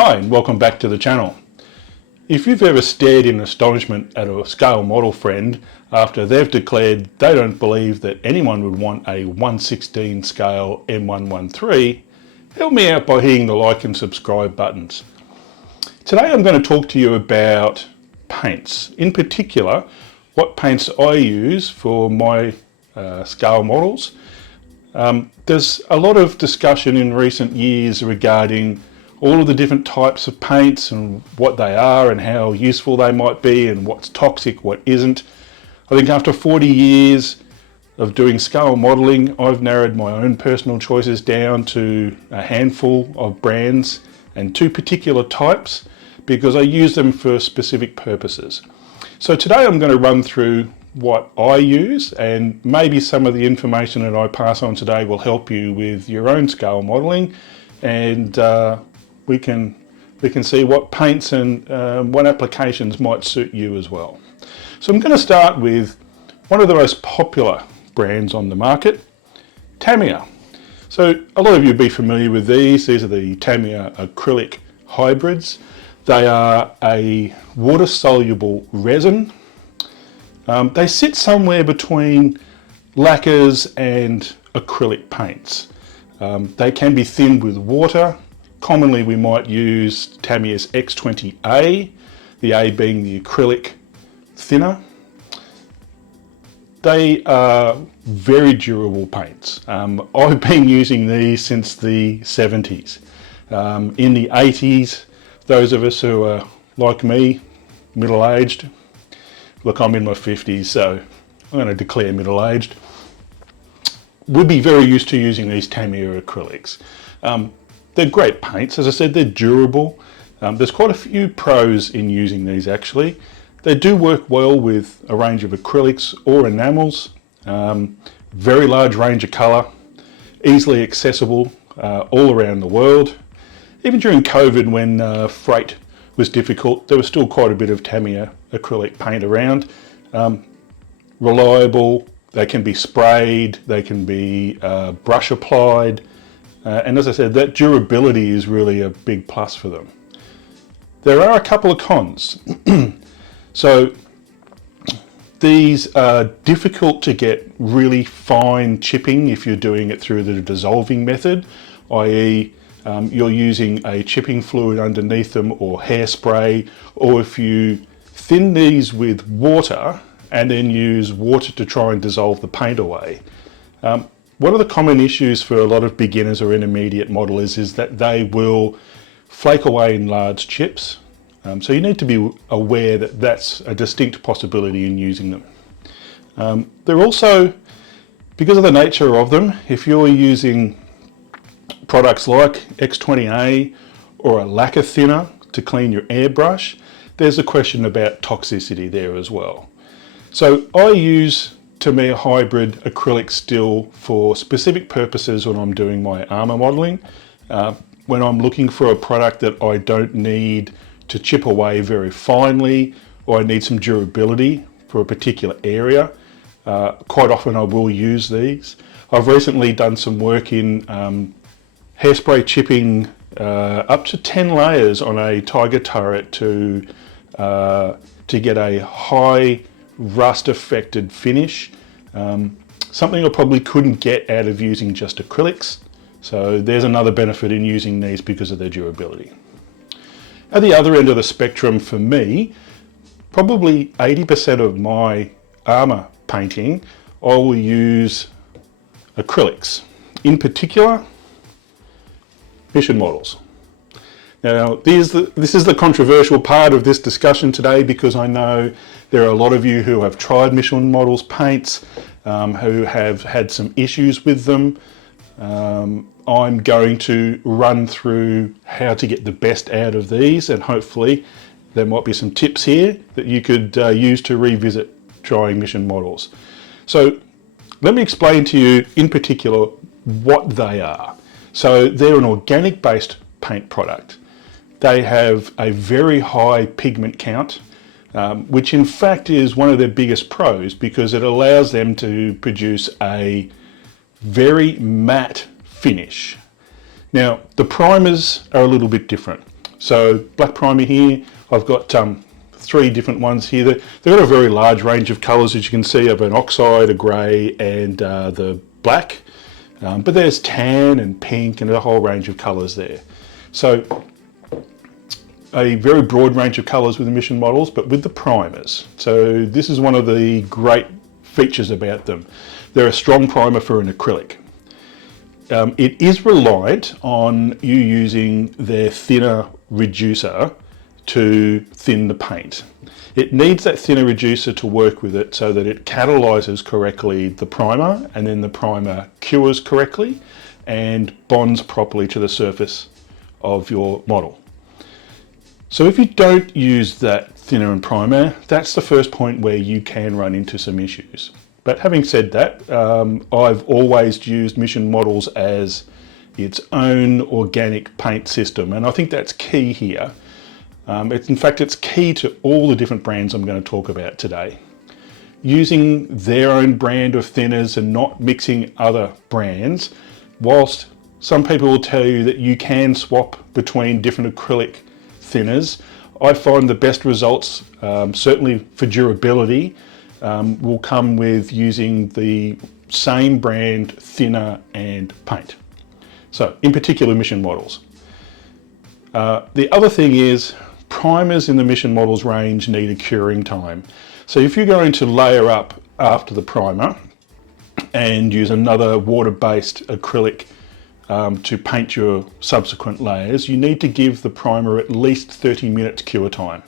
Hi and welcome back to the channel. If you've ever stared in astonishment at a scale model friend after they've declared they don't believe that anyone would want a 1/16 scale M113, help me out by hitting the like and subscribe buttons. Today I'm going to talk to you about paints, in particular what paints I use for my scale models. There's a lot of discussion in recent years regarding all of the different types of paints and what they are and how useful they might be and what's toxic, what isn't. I think after 40 years of doing scale modeling, I've narrowed my own personal choices down to a handful of brands and two particular types because I use them for specific purposes. So today I'm going to run through what I use, and maybe some of the information that I pass on today will help you with your own scale modeling, and we can see what paints and what applications might suit you as well. So I'm going to start with one of the most popular brands on the market, Tamiya. So a lot of you will be familiar with these. These are the Tamiya acrylic hybrids. They are a water-soluble resin. They sit somewhere between lacquers and acrylic paints. They can be thinned with water. Commonly we might use Tamiya's X20A, the A being the acrylic thinner. They are very durable paints. I've been using these since the 70s. In the 80s, those of us who are like me, middle-aged, look, I'm in my 50s, so I'm going to declare middle-aged, would be very used to using these Tamiya acrylics. They're great paints. As I said, they're durable. There's quite a few pros in using these actually. They do work well with a range of acrylics or enamels. Very large range of colour, easily accessible all around the world. Even during COVID, when freight was difficult, there was still quite a bit of Tamiya acrylic paint around. Reliable, they can be sprayed, they can be brush applied. And as I said, that durability is really a big plus for them. There are a couple of cons. So these are difficult to get really fine chipping if you're doing it through the dissolving method, i.e. You're using a chipping fluid underneath them or hairspray, or if you thin these with water and then use water to try and dissolve the paint away. One of the common issues for a lot of beginners or intermediate modelers is that they will flake away in large chips. So you need to be aware that that's a distinct possibility in using them. They're also, because of the nature of them, if you're using products like X20A or a lacquer thinner to clean your airbrush, there's a question about toxicity there as well. So I use Tamiya hybrid acrylic still for specific purposes when I'm doing my armor modeling. When I'm looking for a product that I don't need to chip away very finely, or I need some durability for a particular area, quite often I will use these. I've recently done some work in hairspray chipping up to 10 layers on a Tiger turret to get a high rust affected finish, something I probably couldn't get out of using just acrylics. So there's another benefit in using these because of their durability. At the other end of the spectrum for me, probably 80% of my armor painting, I will use acrylics. In particular, mission models. Now, this is the controversial part of this discussion today, because I know there are a lot of you who have tried mission models paints, who have had some issues with them. I'm going to run through how to get the best out of these, and hopefully there might be some tips here that you could use to revisit trying mission models. So let me explain to you in particular what they are. So they're an organic based paint product. They have a very high pigment count, which in fact is one of their biggest pros, because it allows them to produce a very matte finish. Now, the primers are a little bit different. So black primer here, I've got 3 different ones here. They've got a very large range of colours, as you can see. I've an oxide, a grey and the black. But there's tan and pink and a whole range of colours there. So a very broad range of colours with emission models, but with the primers. So this is one of the great features about them. They're a strong primer for an acrylic. It is reliant on you using their thinner reducer to thin the paint. It needs that thinner reducer to work with it so that it catalyses correctly the primer, and then the primer cures correctly and bonds properly to the surface of your model. So if you don't use that thinner and primer, that's the first point where you can run into some issues. But having said that, I've always used Mission Models as its own organic paint system, and I think that's key here. In fact, it's key to all the different brands I'm going to talk about today. Using their own brand of thinners and not mixing other brands, whilst some people will tell you that you can swap between different acrylic thinners, I find the best results, certainly for durability, will come with using the same brand thinner and paint. So in particular, Mission Models. The other thing is, primers in the Mission Models range need a curing time. So if you're going to layer up after the primer and use another water-based acrylic to paint your subsequent layers, you need to give the primer at least 30 minutes cure time.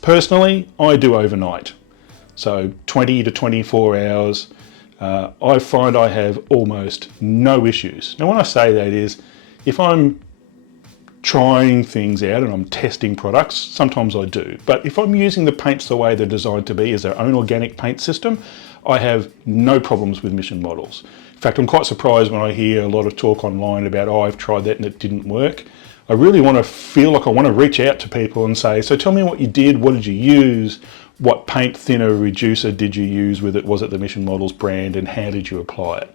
Personally, I do overnight, so 20 to 24 hours. I find I have almost no issues. Now when I say that is, if I'm trying things out and I'm testing products, sometimes I do. But if I'm using the paints the way they're designed to be as their own organic paint system, I have no problems with Mission Models. In fact, I'm quite surprised when I hear a lot of talk online about, oh, I've tried that and it didn't work. I really want to feel like I want to reach out to people and say, so tell me what you did, what did you use, what paint thinner reducer did you use with it, was it the Mission Models brand, and how did you apply it?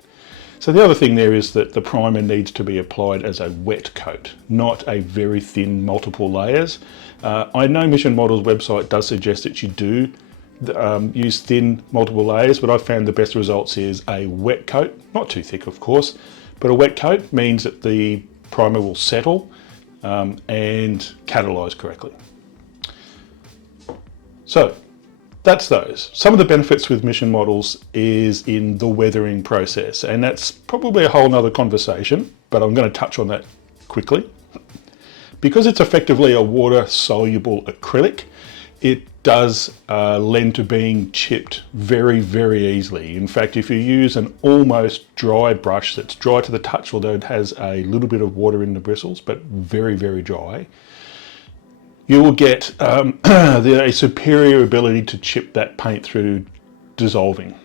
So the other thing there is that the primer needs to be applied as a wet coat, not a very thin multiple layers. I know Mission Models website does suggest that you do use thin multiple layers, but I've found the best results is a wet coat, not too thick of course, but a wet coat means that the primer will settle and catalyse correctly. So that's those. Some of the benefits with Mission Models is in the weathering process, and that's probably a whole nother conversation, but I'm going to touch on that quickly. Because it's effectively a water-soluble acrylic, it does lend to being chipped very, very easily. In fact, if you use an almost dry brush that's dry to the touch, although it has a little bit of water in the bristles, but very, very dry, you will get a superior ability to chip that paint through dissolving.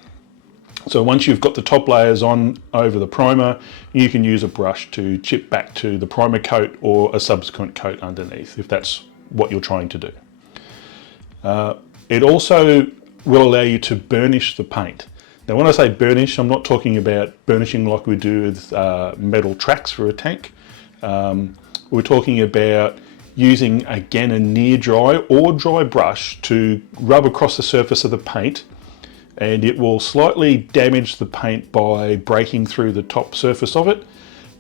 So once you've got the top layers on over the primer, you can use a brush to chip back to the primer coat or a subsequent coat underneath, if that's what you're trying to do. It also will allow you to burnish the paint. Now when I say burnish, I'm not talking about burnishing like we do with metal tracks for a tank. We're talking about using, again, a near dry or dry brush to rub across the surface of the paint, and it will slightly damage the paint by breaking through the top surface of it.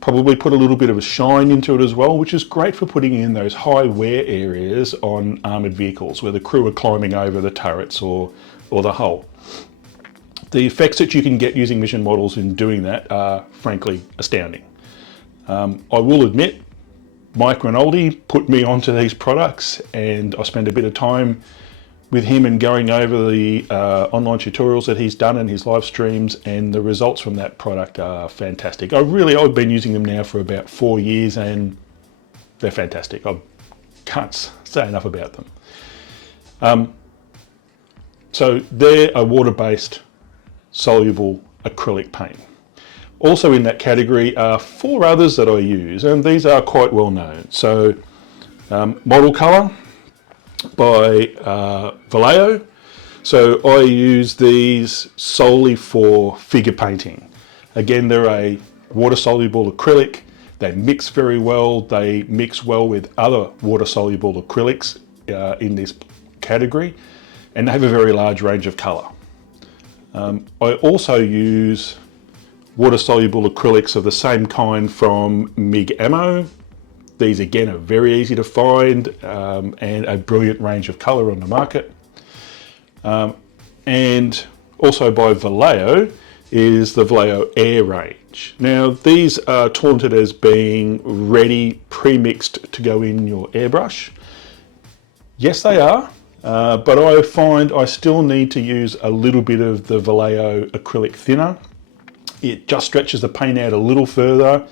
Probably put a little bit of a shine into it as well, which is great for putting in those high wear areas on armoured vehicles where the crew are climbing over the turrets or the hull. The effects that you can get using Mission Models in doing that are frankly astounding. I will admit, Mike Rinaldi put me onto these products, and I spent a bit of time with him and going over the online tutorials that he's done and his live streams, and the results from that product are fantastic. I've been using them now for about 4 years and they're fantastic. I can't say enough about them. So they're a water-based soluble acrylic paint. Also in that category are 4 others that I use, and these are quite well known. So Model Color by Vallejo. So I use these solely for figure painting. Again, they're a water-soluble acrylic. They mix very well. They mix well with other water-soluble acrylics in this category, and they have a very large range of colour. I also use water-soluble acrylics of the same kind from MIG Ammo. These again are very easy to find and a brilliant range of colour on the market. And also by Vallejo is the Vallejo Air range. Now these are taunted as being ready, pre-mixed to go in your airbrush. Yes, they are, but I find I still need to use a little bit of the Vallejo acrylic thinner. It just stretches the paint out a little further.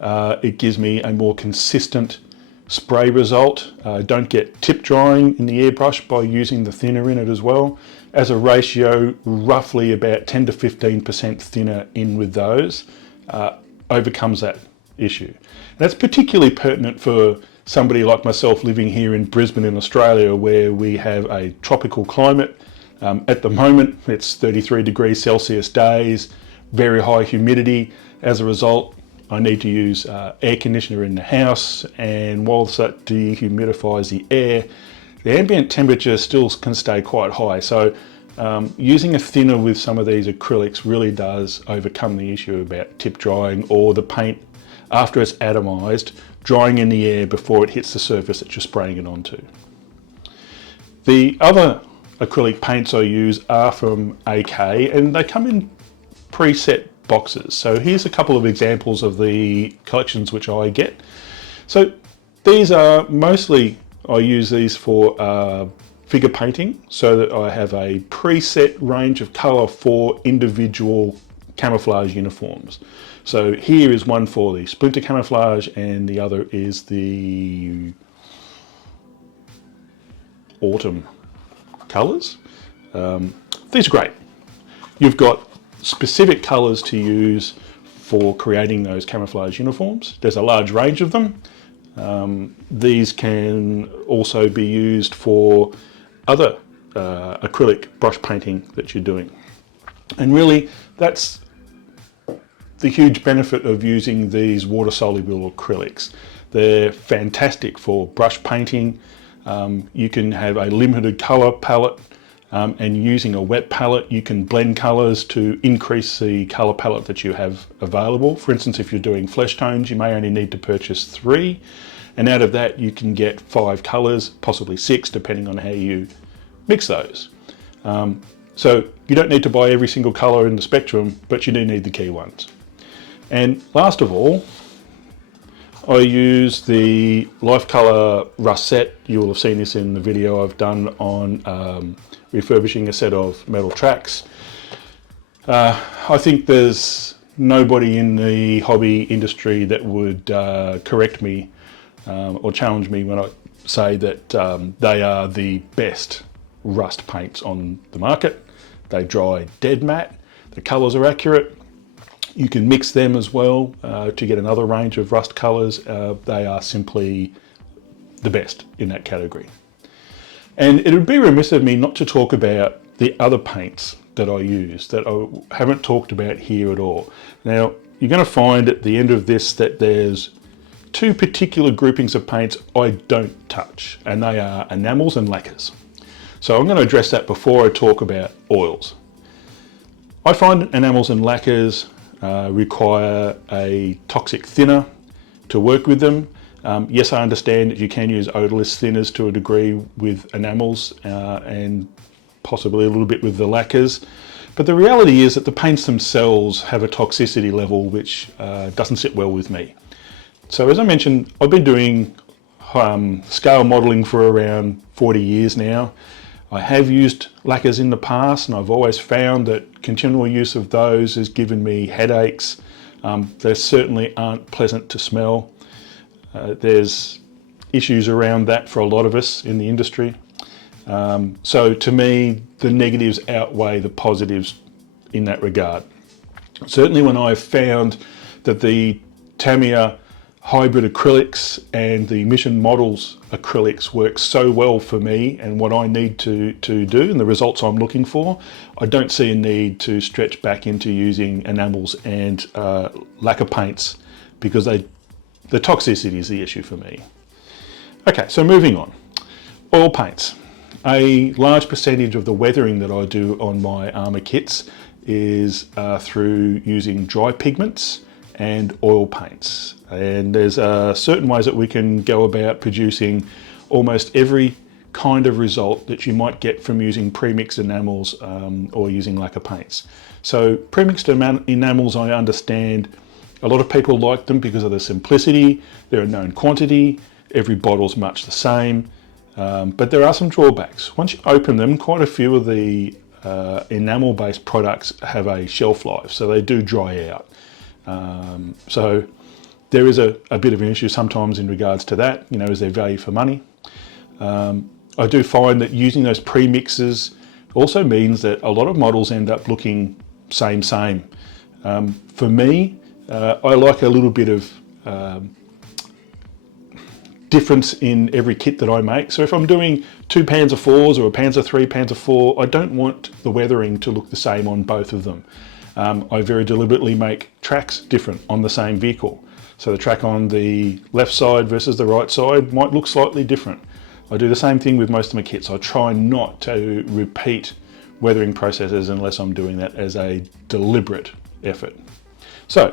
It gives me a more consistent spray result. Don't get tip drying in the airbrush by using the thinner in it as well. As a ratio, roughly about 10 to 15% thinner in with those overcomes that issue. And that's particularly pertinent for somebody like myself living here in Brisbane in Australia, where we have a tropical climate. At the moment, it's 33 degrees Celsius days, very high humidity. As a result, I need to use air conditioner in the house, and whilst that dehumidifies the air, the ambient temperature still can stay quite high. So using a thinner with some of these acrylics really does overcome the issue about tip drying or the paint, after it's atomized, drying in the air before it hits the surface that you're spraying it onto. The other acrylic paints I use are from AK, and they come in preset boxes. So here's a couple of examples of the collections which I get. So these are mostly, I use these for figure painting, so that I have a preset range of colour for individual camouflage uniforms. So here is one for the splinter camouflage, and the other is the autumn colours. These are great. You've got specific colours to use for creating those camouflage uniforms. There's a large range of them. These can also be used for other acrylic brush painting that you're doing. And really, that's the huge benefit of using these water-soluble acrylics. They're fantastic for brush painting. You can have a limited colour palette, and using a wet palette, you can blend colours to increase the colour palette that you have available. For instance, if you're doing flesh tones, you may only need to purchase 3, and out of that you can get 5 colours, possibly 6, depending on how you mix those. So you don't need to buy every single colour in the spectrum, but you do need the key ones. And last of all, I use the Life Colour Rust Set. You will have seen this in the video I've done on refurbishing a set of metal tracks. I think there's nobody in the hobby industry that would correct me or challenge me when I say that they are the best rust paints on the market. They dry dead matte, the colours are accurate. You can mix them as well to get another range of rust colours. They are simply the best in that category. And it would be remiss of me not to talk about the other paints that I use that I haven't talked about here at all. Now, you're going to find at the end of this that there's 2 particular groupings of paints I don't touch, and they are enamels and lacquers. So I'm going to address that before I talk about oils. I find enamels and lacquers require a toxic thinner to work with them. Yes, I understand that you can use odorless thinners to a degree with enamels and possibly a little bit with the lacquers, but the reality is that the paints themselves have a toxicity level which doesn't sit well with me. So as I mentioned, I've been doing scale modelling for around 40 years now. I have used lacquers in the past, and I've always found that continual use of those has given me headaches. They certainly aren't pleasant to smell. There's issues around that for a lot of us in the industry. So to me, the negatives outweigh the positives in that regard. Certainly when I've found that the Tamiya hybrid acrylics and the Mission Models acrylics work so well for me and what I need to do and the results I'm looking for, I don't see a need to stretch back into using enamels and lacquer paints, because they The toxicity is the issue for me. Okay, so moving on. Oil paints. A large percentage of the weathering that I do on my armour kits is through using dry pigments and oil paints. And there's certain ways that we can go about producing almost every kind of result that you might get from using premixed enamels or using lacquer paints. So premixed enamels, I understand a lot of people like them because of the simplicity. They're a known quantity. Every bottle's much the same. But there are some drawbacks. Once you open them, quite a few of the enamel-based products have a shelf life, so they do dry out. So there is a bit of an issue sometimes in regards to that. You know, is there value for money? I do find that using those premixes also means that a lot of models end up looking same. For me, I like a little bit of difference in every kit that I make. So if I'm doing 2 Panzer IVs or a Panzer III, Panzer IV, I don't want the weathering to look the same on both of them. I very deliberately make tracks different on the same vehicle. So the track on the left side versus the right side might look slightly different. I do the same thing with most of my kits. I try not to repeat weathering processes unless I'm doing that as a deliberate effort. So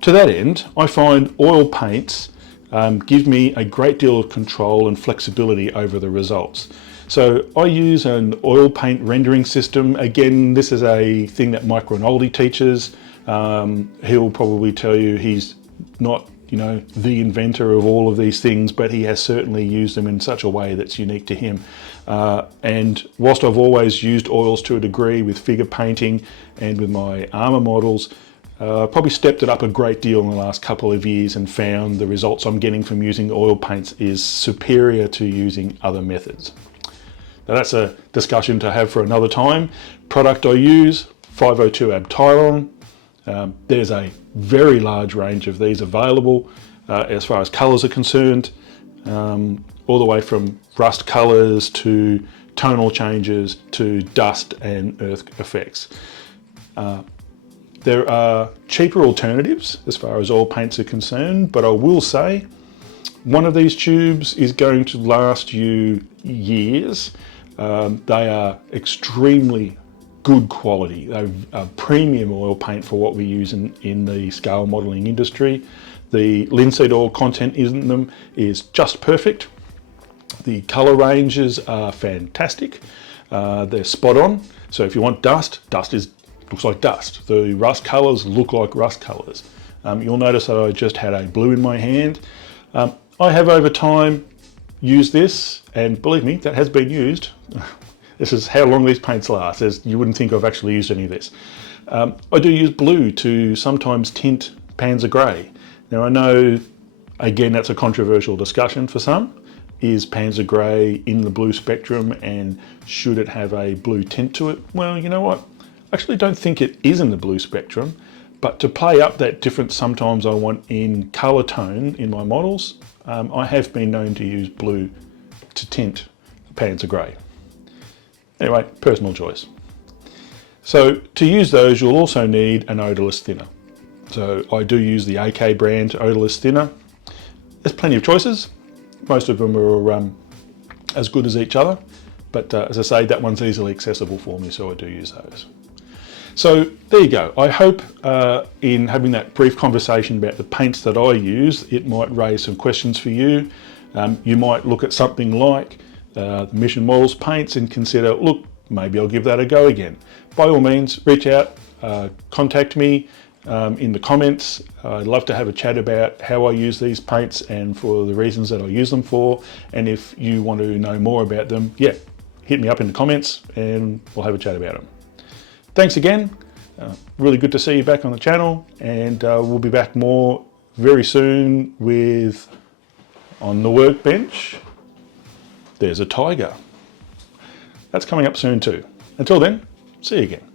to that end, I find oil paints give me a great deal of control and flexibility over the results. So I use an oil paint rendering system. Again, this is a thing that Mike Rinaldi teaches. He'll probably tell you he's not, you know, the inventor of all of these things, but he has certainly used them in such a way that's unique to him. And whilst I've always used oils to a degree with figure painting and with my armour models, probably stepped it up a great deal in the last couple of years and found the results I'm getting from using oil paints is superior to using other methods. Now that's a discussion to have for another time. Product I use, 502 Abteilon. There's a very large range of these available as far as colours are concerned, all the way from rust colours to tonal changes to dust and earth effects. There are cheaper alternatives as far as oil paints are concerned, but I will say one of these tubes is going to last you years. They are extremely good quality. They're a premium oil paint for what we use in the scale modelling industry. The linseed oil content in them is just perfect. The colour ranges are fantastic. They're spot on. So if you want dust looks like dust. The rust colours look like rust colours. You'll notice that I just had a blue in my hand. I have over time used this, and believe me, that has been used. This is how long these paints last, as you wouldn't think I've actually used any of this. I do use blue to sometimes tint Panzer Grey. Now I know, again, that's a controversial discussion for some. Is Panzer Grey in the blue spectrum and should it have a blue tint to it? Well, you know what? I actually don't think it is in the blue spectrum, but to play up that difference sometimes I want in colour tone in my models, I have been known to use blue to tint Panzer Grey. Anyway, personal choice. So to use those, you'll also need an odourless thinner. So I do use the AK brand odourless thinner. There's plenty of choices. Most of them are as good as each other, but as I say, that one's easily accessible for me, so I do use those. So there you go. I hope in having that brief conversation about the paints that I use, it might raise some questions for you. You might look at something like the Mission Models paints and consider, look, maybe I'll give that a go again. By all means, reach out, contact me in the comments. I'd love to have a chat about how I use these paints and for the reasons that I use them for. And if you want to know more about them, yeah, hit me up in the comments and we'll have a chat about them. Thanks again. Really good to see you back on the channel, and we'll be back more very soon with On the Workbench, There's a Tiger. That's coming up soon too. Until then, see you again.